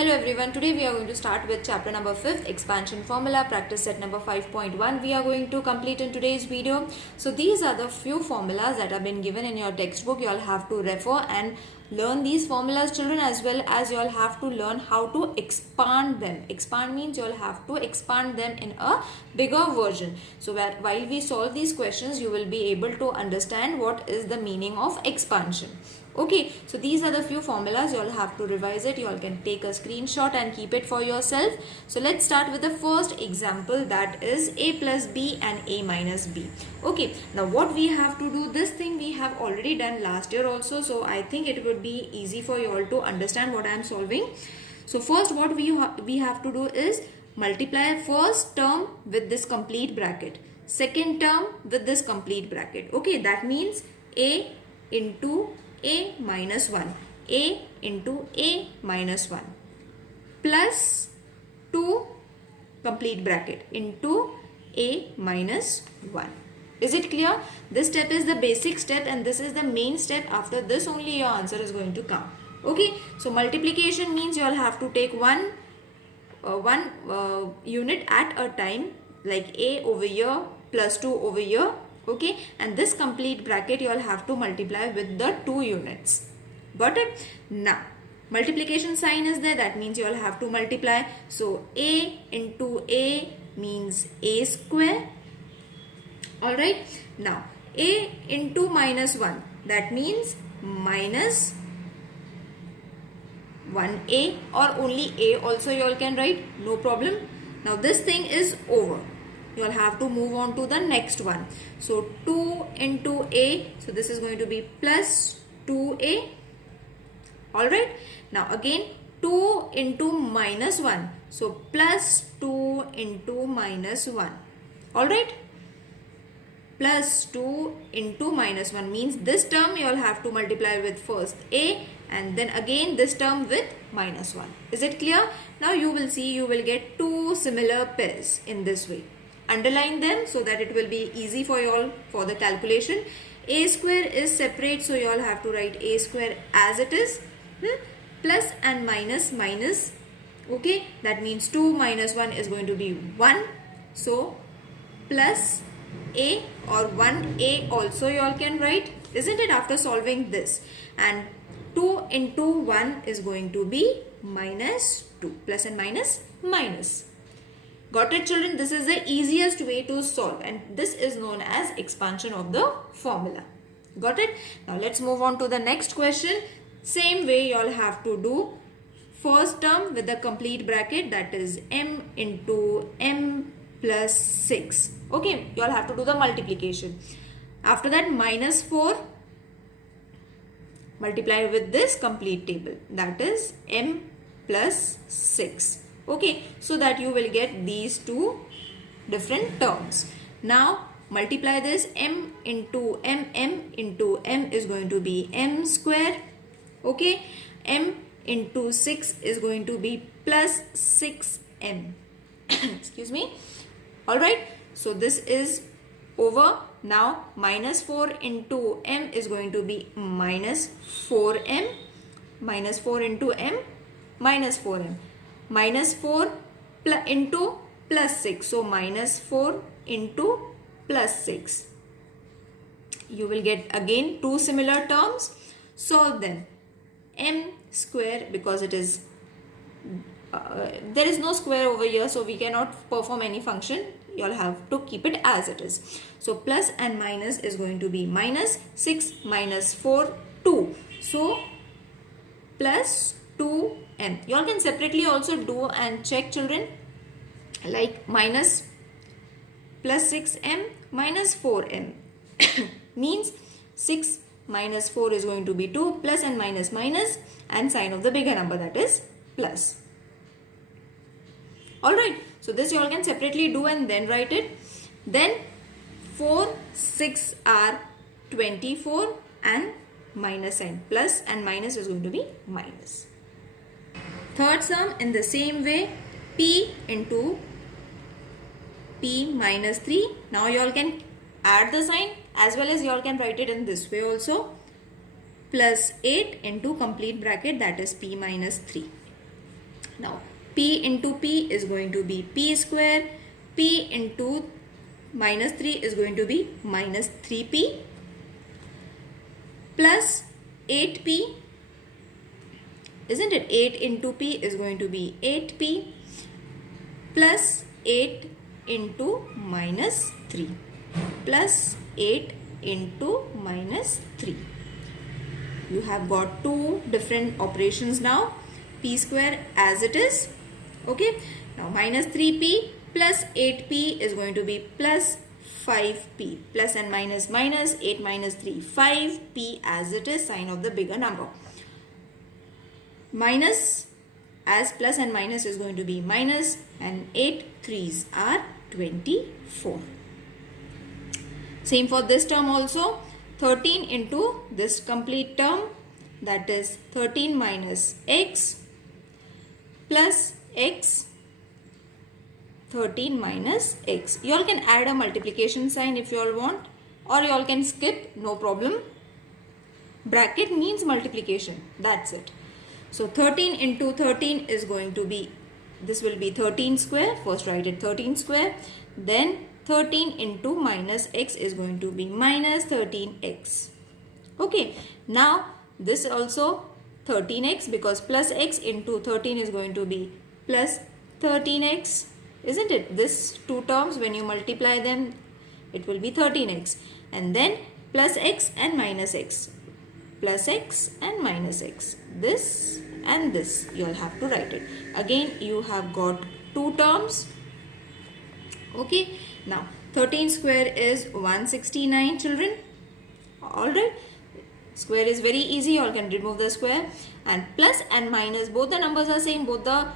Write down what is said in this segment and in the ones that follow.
Hello everyone, today we are going to start with chapter number 5, expansion formula, practice set number 5.1. We are going to complete in today's video. So these are the few formulas that have been given in your textbook. You all have to refer and learn these formulas, children, as well as you all have to learn how to expand them. Expand means you all have to expand them in a bigger version. So while we solve these questions, you will be able to understand what is the meaning of expansion. Okay, so these are the few formulas. You all have to revise it. You all can take a screenshot and keep it for yourself. So let's start with the first example, that is a plus b and a minus b. Okay, now what we have to do, this thing we have already done last year also, so I think it would be easy for you all to understand what I am solving. So first what we have to do is multiply first term with this complete bracket, second term with this complete bracket. Okay, that means a into a minus 1, a into a minus 1 plus 2 complete bracket into a minus 1. Is it clear? This step is the basic step and this is the main step. After this only your answer is going to come. Okay, so multiplication means you all have to take one unit at a time, like a over here plus 2 over here. Okay, and this complete bracket you all have to multiply with the 2 units. Got it? Now multiplication sign is there, that means you all have to multiply. So a into a means a square. Alright, now a into minus 1, that means minus 1a, or only a also you all can write, no problem. Now this thing is over. You all have to move on to the next one. So 2 into a, so this is going to be plus 2a. Alright, now again 2 into minus 1, so plus 2 into minus 1. Alright, plus 2 into minus 1 means this term you all have to multiply with first a and then again this term with minus 1. Is it clear? Now you will see, you will get two similar pairs in this way. Underline them so that it will be easy for you all for the calculation. A square is separate, so you all have to write a square as it is. Plus and minus minus. Okay, that means 2 minus 1 is going to be 1. So plus a or 1a also you all can write, isn't it, after solving this. And 2 into 1 is going to be minus 2. Plus and minus minus. Got it, children? This is the easiest way to solve and this is known as expansion of the formula. Got it? Now let's move on to the next question. Same way you all have to do first term with the complete bracket, that is m into m plus 6. Okay, you all have to do the multiplication. After that minus 4 multiply with this complete table, that is m plus 6. Okay, so that you will get these two different terms. Now multiply this, m into m into m is going to be m square. Okay, m into 6 is going to be plus 6m. Excuse me. Alright, so this is over. Now minus 4 into m is going to be minus 4m. Minus 4 into m, minus 4m. Minus 4 into plus 6. So minus 4 into plus 6. You will get again two similar terms. Solve them. M square, because it is there is no square over here, so we cannot perform any function. You all have to keep it as it is. So plus and minus is going to be minus 6 minus 4, 2. So plus 2m. You all can separately also do and check, children, like minus plus 6m minus 4m means 6 minus 4 is going to be 2, plus and minus minus, and sign of the bigger number, that is plus. Alright, so this you all can separately do and then write it. Then 4, 6 are 24 and minus sign. Plus and minus is going to be minus. Third sum in the same way, p into p minus 3. Now you all can add the sign as well as you all can write it in this way also. plus 8 into complete bracket, that is p minus 3. Now p into p is going to be p square. P into minus 3 is going to be minus 3p plus 8p. Isn't it? 8 into p is going to be 8p plus 8 into minus 3 plus 8 into minus 3. You have got two different operations now. P square as it is. Okay. Now minus 3p plus 8p is going to be plus 5p. Plus and minus minus 8 minus 3. 5p as it is, sign of the bigger number. Minus as plus and minus is going to be minus, and 8 3s are 24. Same for this term also. 13 into this complete term, that is 13 minus x plus x. 13 minus x. You all can add a multiplication sign if you all want, or you all can skip, no problem. Bracket means multiplication, that's it. So 13 into 13 is going to be, this will be 13 square. First write it 13 square. Then 13 into minus x is going to be minus 13x. Okay. Now this also 13x, because plus x into 13 is going to be plus 13x. Isn't it? This two terms, when you multiply them, it will be 13x. And then plus x and minus x. Plus x and minus x. This and this. You all have to write it. Again, you have got two terms. Okay. Now, 13 square is 169, children. Alright. Square is very easy. You all can remove the square. And plus and minus, both the numbers are same. Both the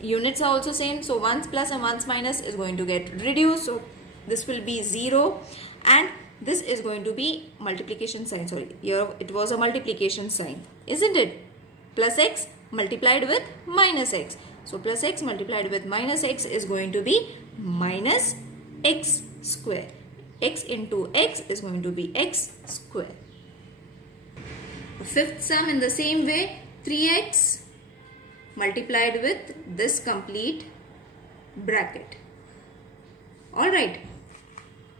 units are also same. So, 1's plus and 1's minus is going to get reduced. So, this will be 0. And this is going to be multiplication sign. Sorry, here it was a multiplication sign. Isn't it? Plus x multiplied with minus x. So, plus x multiplied with minus x is going to be minus x square. X into x is going to be x square. The fifth sum in the same way, 3x multiplied with this complete bracket. Alright.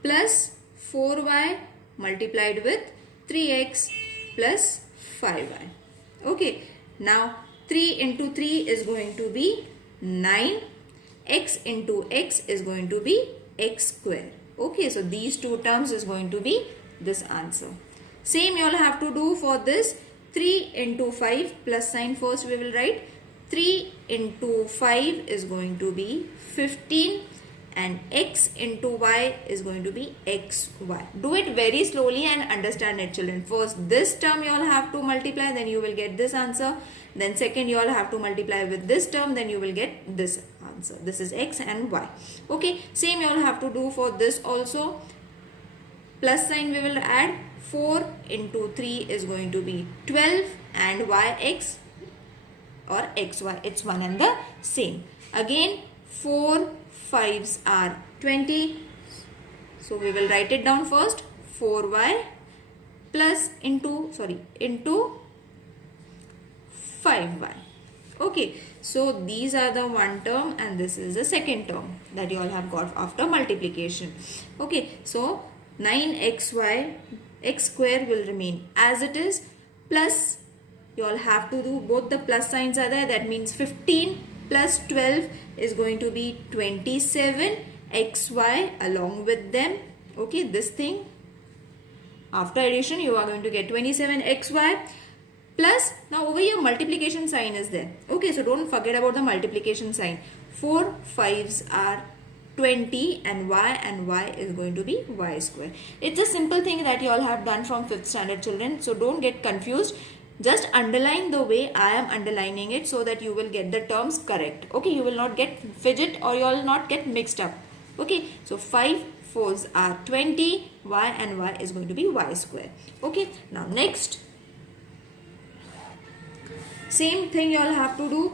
Plus 4y multiplied with 3x plus 5y. Okay. Now 3 into 3 is going to be 9. X into x is going to be x square. Okay. So these two terms is going to be this answer. Same you all have to do for this. 3 into 5 plus sign first we will write. 3 into 5 is going to be 15. And x into y is going to be xy. Do it very slowly and understand it, children. First this term you all have to multiply, then you will get this answer. Then second you all have to multiply with this term, then you will get this answer. This is x and y. Okay, same you all have to do for this also. Plus sign we will add. 4 into 3 is going to be 12, and yx or xy, it's one and the same. Again 4 5's are 20. So we will write it down first. 4y plus into 5y. Okay. So these are the one term and this is the second term that you all have got after multiplication. Okay. So 9xy, x square will remain as it is, plus you all have to do both the plus signs are there. That means 15 plus 12 is going to be 27 xy along with them. Okay, this thing after addition you are going to get 27 xy plus, now over here multiplication sign is there. Okay, so don't forget about the multiplication sign. 4 5's are 20 and y is going to be y square. It's a simple thing that you all have done from 5th standard, children. So don't get confused. Just underline the way I am underlining it so that you will get the terms correct. Okay, you will not get fidget or you will not get mixed up. Okay, so 5 4's are 20, y and y is going to be y square. Okay, now next. Same thing you all have to do.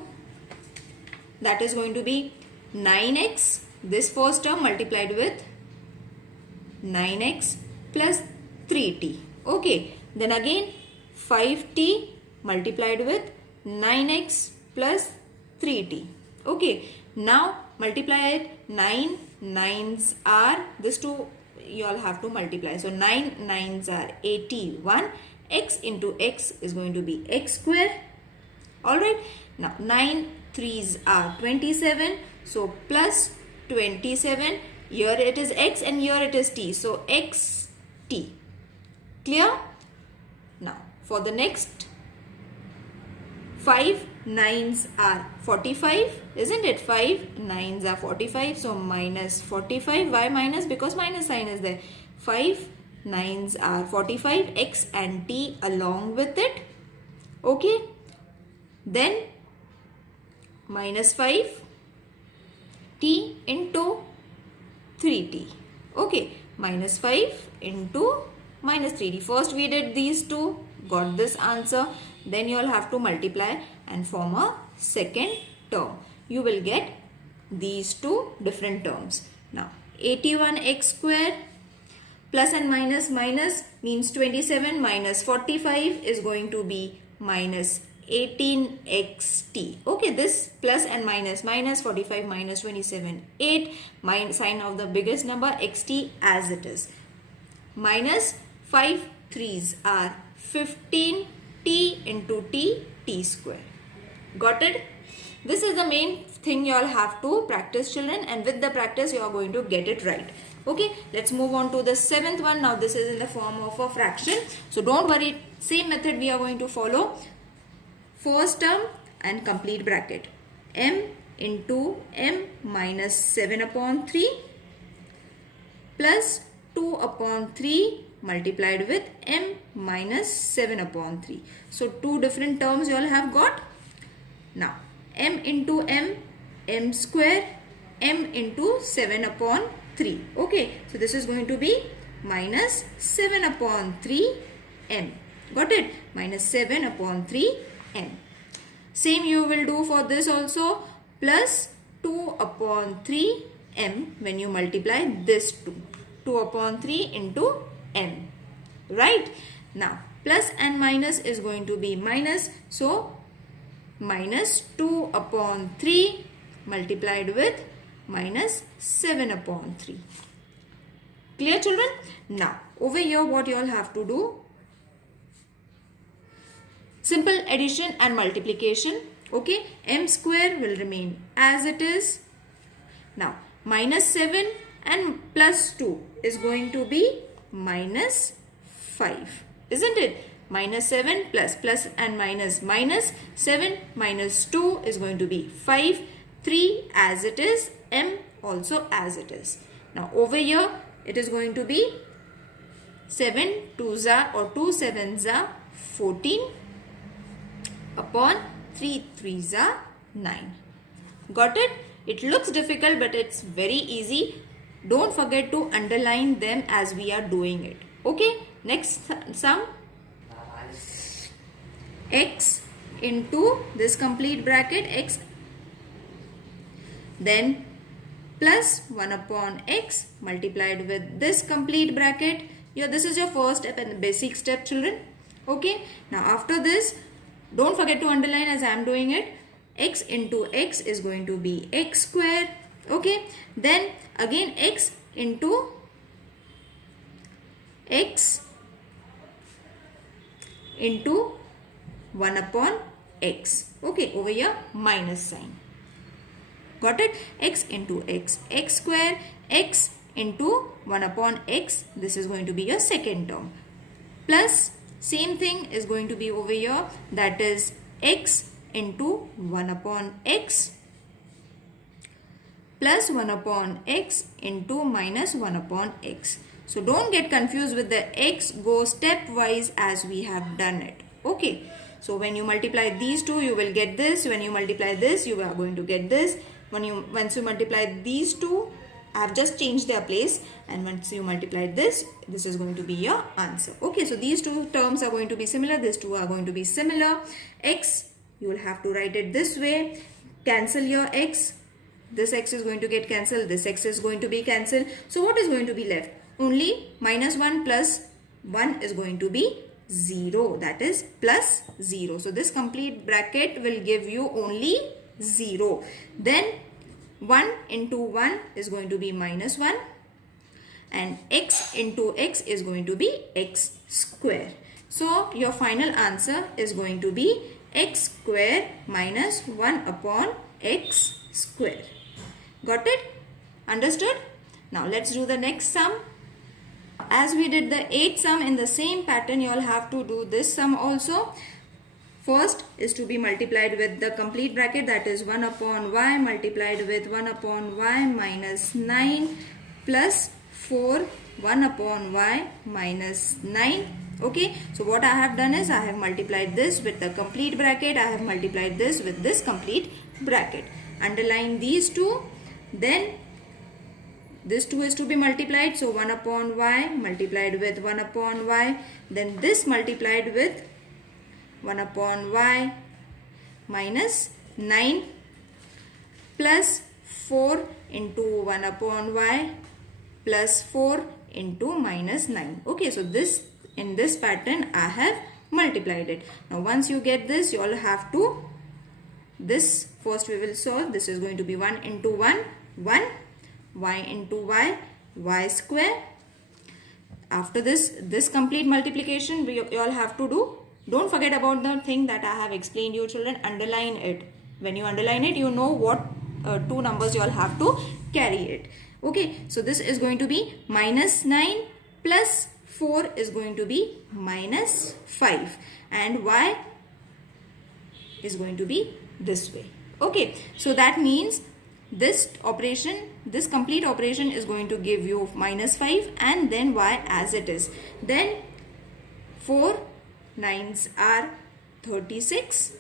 That is going to be 9x. This first term multiplied with 9x plus 3t. Okay, then again 5t multiplied with 9x plus 3t. Okay, now multiply it. 9 9s are, this two you all have to multiply. So 9 9s are 81. X into x is going to be x square. Alright, now 9 3s are 27. So plus 27. Here it is x and here it is t. So xt. Clear? Now for the next 5 9s are 45, isn't it? 5 9s are 45. So minus 45. Why minus? Because minus sign is there. 5 9s are 45. X and t along with it. Okay. Then minus 5 t into 3t. Okay. Minus 5 into minus 3t. First we did these two. Got this answer. Then you all have to multiply and form a second term. You will get these two different terms. Now 81x square plus and minus means 27 minus 45 is going to be minus 18xt. Okay, this plus and minus 45 minus 27 8 sign of the biggest number xt as it is. Minus 5 3s are 15 t into t square. Got it? This is the main thing you all have to practice, children, and with the practice you are going to get it right. Okay, let's move on to the seventh one. Now this is in the form of a fraction. So don't worry, same method we are going to follow. First term and complete bracket. M into m minus 7 upon 3 plus 2 upon 3 multiplied with m minus 7 upon 3. So two different terms you all have got. Now m into m square, m into 7 upon 3. Okay, so this is going to be minus 7 upon 3 m. Got it? Minus 7 upon 3 m. Same you will do for this also, plus 2 upon 3 m when you multiply this 2. 2 upon 3 into m. Right? Now plus and minus is going to be minus. So minus 2 upon 3 multiplied with minus 7 upon 3. Clear, children? Now over here what you all have to do? Simple addition and multiplication. Okay, m square will remain as it is. Now minus 7 and plus 2 is going to be minus 5, isn't it? Minus 7 plus and minus 7 minus 2 is going to be 5. 3 as it is, m also as it is. Now over here it is going to be 7 2s are or 2 7s are 14 upon 3 3s are 9. Got it? It looks difficult but it's very easy. Don't forget to underline them as we are doing it. Okay, next sum. X into this complete bracket x, then plus 1 upon x multiplied with this complete bracket. Here this is your first step and basic step, children. Okay, now after this don't forget to underline as I am doing it. X into x is going to be x square. Okay, then again x into x into 1 upon x. Okay, over here minus sign. Got it? X into x, x square, x into 1 upon x. This is going to be your second term. Plus same thing is going to be over here, that is x into 1 upon x plus 1 upon x into minus 1 upon x. So don't get confused with the x, go stepwise as we have done it. Okay, so when you multiply these two you will get this. When you multiply this you are going to get this. Once you multiply these two, I have just changed their place, and once you multiply this, this is going to be your answer. Okay, so these two terms are going to be similar, these two are going to be similar. X, you will have to write it this way. Cancel your x. This x is going to get cancelled, this x is going to be cancelled. So what is going to be left? Only minus 1 plus 1 is going to be 0, that is plus 0. So this complete bracket will give you only 0. Then 1 into 1 is going to be minus 1, and x into x is going to be x square. So your final answer is going to be x square minus 1 upon x square. Got it? Understood? Now let's do the next sum. As we did the 8th sum in the same pattern, you all have to do this sum also. First is to be multiplied with the complete bracket, that is 1 upon y multiplied with 1 upon y minus 9 plus 4 1 upon y minus 9. Okay, so what I have done is I have multiplied this with the complete bracket, I have multiplied this with this complete bracket. Underline these two, then this 2 is to be multiplied, so 1 upon y multiplied with 1 upon y, then this multiplied with 1 upon y minus 9 plus 4 into 1 upon y plus 4 into minus 9. Okay, so this in this pattern I have multiplied it. Now once you get this, you all have to, this first we will solve. This is going to be 1 into 1, 1, y into y, y square. After this complete multiplication you all have to do. Don't forget about the thing that I have explained you children. Underline it. When you underline it, you know what two numbers you all have to carry it. Okay, so this is going to be minus 9 plus 4 is going to be minus 5, and y is going to be this way. Okay, so that means this operation, this complete operation is going to give you minus 5 and then y as it is. Then 4 9s are 36.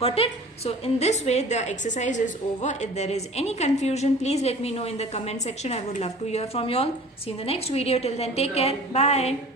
Got it? So in this way the exercise is over. If there is any confusion, please let me know in the comment section. I would love to hear from you all. See you in the next video. Till then, take care. Bye.